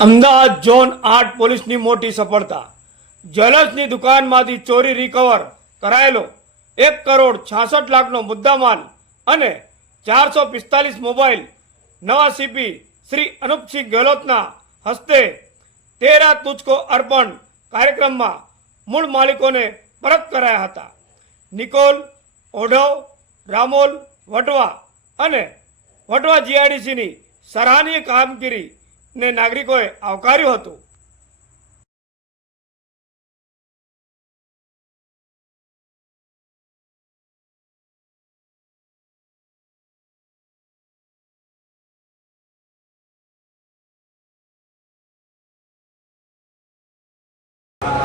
Ahmedabad zone 8 પોલીસની મોટી સફળતા. જ્વેલર્સની દુકાનમાંથી ચોરી રિકવર કરાયેલો 1,66,00,000નો મુદ્દામાલ અને 445 મોબાઈલ નવા સીપી શ્રી અનુપસિંહ ગેહલોતના હસ્તે તેરા તુજકો અર્પણ કાર્યક્રમમાં મૂળ માલિકોને પરત કરાયા હતા. નિકોલ, ઓઢવ, રામોલ, વટવા અને વટવા જીઆઈડીસીની સરાહનીય કામગીરીને નાગરિકોએ આવકાર્યું હતું.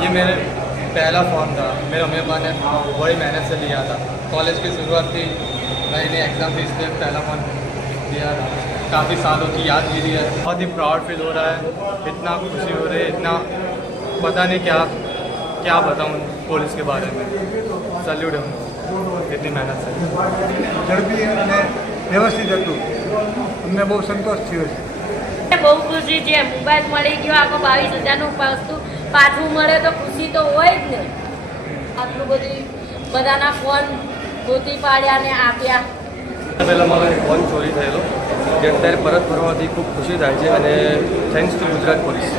ये मेरे पहला फ़ोन था. मेरे मम्मी पापा ने बड़ी मेहनत से लिया था. कॉलेज की शुरुआत थी, नई नई एग्ज़ाम थी, इसलिए पहला फ़ोन लिया था. काफ़ी सालों की यादगिरी है. बहुत ही प्राउड फील हो रहा है. इतना खुशी हो रही है, इतना पता नहीं क्या बताऊँ पुलिस के बारे में. सल्यूट है इतनी मेहनत से. ઝડપી અને વ્યવસ્થિત હતું. અમને બહુ સંતોષ થયો છે. બહુ ખુશી છે. મોબાઈલ મળી ગયો, આખો 22,000નું વસ્તુ પાછું મળે તો ખુશી તો હોય જ ને. આટલું બધી બધાના ફોન ગોતી પાડ્યા ને આપ્યા. પહેલાં મારો ફોન ચોરી થયેલો, જે અત્યારે પરત ભરવાથી ખૂબ ખુશી થાય છે અને થેન્ક્સ ટુ ગુજરાત પોલીસ.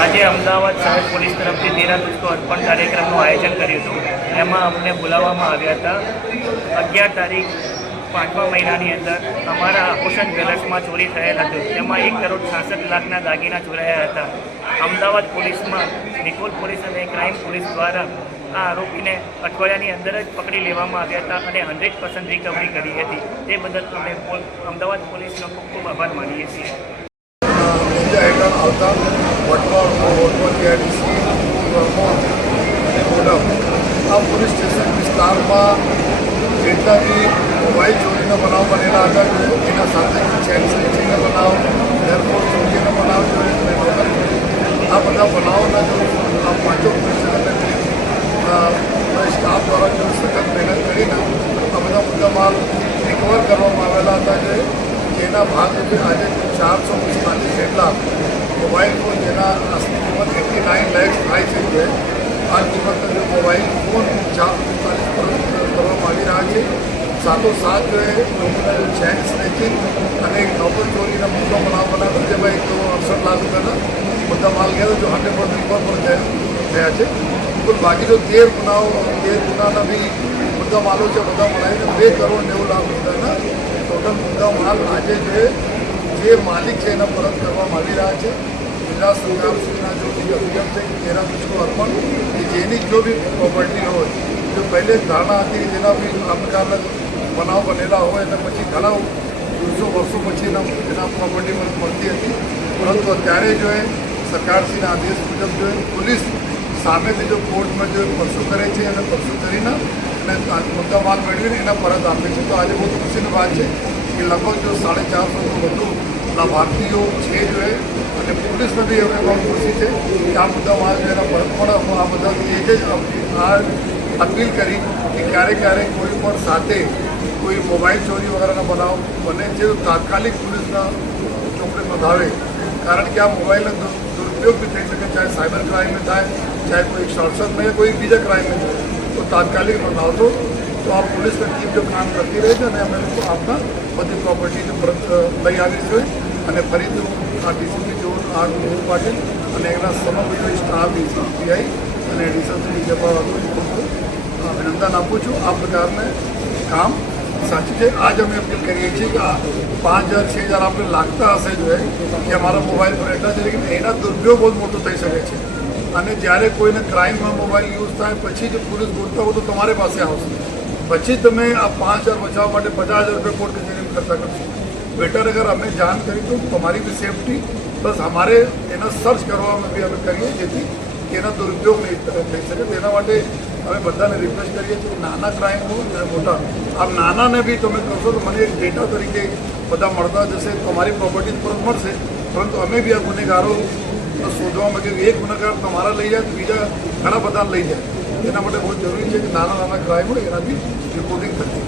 આજે અમદાવાદ શહેર પોલીસ તરફથી તેરા તુજકો અર્પણ કાર્યક્રમનું આયોજન કર્યું હતું. એમાં અમને બોલાવવામાં આવ્યા હતા. 11 તારીખ 5મા મહિનાની અંદર અમારા આભૂષણ જ્વેલર્સમાં ચોરી થયેલ હતું. તેમાં 1,66,00,000ના દાગીના ચોરાયા હતા. અમદાવાદ પોલીસમાં નિકોલ પોલીસ અને ક્રાઇમ પોલીસ દ્વારા આ આરોપીને અઠવાડિયાની અંદર જ પકડી લેવામાં આવ્યા હતા અને 100% રિકવરી કરી હતી. તે બદલ અમે અમદાવાદ પોલીસનો ખૂબ ખૂબ આભાર માનીએ છીએ. આવતા વટવા જીઆઈડીસી આ પોલીસ સ્ટેશન વિસ્તારમાં જેટલા બી મોબાઈલ ચોરીના બનાવ બનેલા હતા એના સાથે ચેન સ્નેચિંગના બનાવ, એરપોર્ટ ચોરીના બનાવ આ બધા બનાવોના જો આ પાંચો પોલીસ સ્ટાફ દ્વારા જો સખત મહેનત કરીને આ બધા મુદ્દામાલ રિકવર કરવામાં આવેલા હતા જેના ભાગરૂપે આજે 445 જેટલા મોબાઈલ ફોન જેના અસલી કિંમત 89 લાખ થાય છે. આ કિંમતનો જો મોબાઈલ ફોન 445 કરવામાં આવી રહ્યા છે. સાથોસાથ જો લોકોના જો ચેન સ્નેચિંગ અને નોકર ચોરીના મુદ્દા બનાવવાના જેમાં 168 લાખ રૂપિયાના મુદ્દા માલ ગયા જો 100% રિકવર પણ થયા છે. કુલ બાકી જો 13 ગુનાના બી મુદ્દા માલો છે બધા મળાવીને 2,90,00,000 રૂપિયાના ટોટલ મુદ્દા માલ આજે જે માલિક છે એના પરત કરવામાં આવી રહ્યા છે. ગુજરાત સરકારશ્રીના જો અભિગમ છે કે તેરા તુજકો અર્પણ કે જેની જો બી પ્રોપર્ટી હોય જો પહેલે ધારણા હતી જેના બી આ પ્રકારના બનાવ બનેલા હોય અને પછી ઘણા વર્ષો પછી એના પ્રોપર્ટી મળતી હતી. પરંતુ અત્યારે જો એ સરકારશ્રીના આદેશ મુજબ જો પોલીસ સામેથી જો કોર્ટમાં જો પરસું કરે છે અને પરસું કરીને અને મુદ્દા માલ મેળવીને એના પરત આપે છે. તો આજે બહુ ખુશીની વાત છે કે લગભગ જો 450 વધુ લાભાર્થીઓ છે જો અને પોલીસને બી હવે બહુ ખુશી છે કે આ મુદ્દા માલ જો એના પરત પણ આ બધા એ જ આ અપીલ કરી કે ક્યારેક કોઈ પણ સાથે કોઈ મોબાઈલ ચોરી વગેરેના બનાવ બને છે તો તાત્કાલિક પોલીસના ચોપડે નોંધાવે. કારણ કે આ મોબાઈલનો દુરુપયોગ બી થઈ શકે, ચાહે સાયબર ક્રાઇમમાં થાય, ચાહે કોઈ 167 કોઈ બીજા ક્રાઇમમાં થાય તો તાત્કાલિક નોંધાવતો તો આ પોલીસની ટીમ જો કામ કરતી રહે છે અને અમે લોકો આપના બધી પ્રોપર્ટીને પરત લઈ આવી છે. અને ફરીથી આ ડીસીપી ઝોન 8 મેહુલ પાટીલ અને એના સમગ્ર સ્ટાફ ડીસીપીઆઈ અને એડિશનલ જવાબ અભિનંદન આપું છું. આ પ્રકારને કામ સાચી છે. આજ અમે અપીલ કરીએ છીએ કે 5,000 6,000 આપણે લાગતા હશે જો કે અમારા મોબાઈલ પર એટલા છે કે એના દુરુપયોગ બહુ મોટો થઈ શકે છે. અને જ્યારે કોઈને ક્રાઇમમાં મોબાઈલ યુઝ થાય પછી જો પોલીસ ગોતતા હોય તો તમારી પાસે આવશે. પછી તમે આ 5,000 બચાવવા માટે 50,000 રૂપિયા કોર્ટ કચેરીમાં ખર્ચા કરશો. બેટર અગર અમે જાણ કરી તો તમારી બી સેફટી પ્લસ અમારે એના સર્ચ કરવામાં બી અમે કરીએ જેથી એના દુરુપયોગ નહીં થઈ શકે. તેના માટે અમે બધાને રિક્વેસ્ટ કરીએ છીએ નાના ક્રાઇમ હોય અને મોટા. આ નાનાને બી તમે કરશો તો મને એક ડેટા તરીકે બધા મળતા જશે, તમારી પ્રોપર્ટી પરત મળશે. પરંતુ અમે બી આ ગુનેગારો શોધવામાં કે એક ગુનેગાર તમારા લઈ જાય તો બીજા ઘણા બધા લઈ જાય. એના માટે બહુ જરૂરી છે કે નાના ક્રાઇમ હોય એના બી રિપોર્ટિંગ કરવી.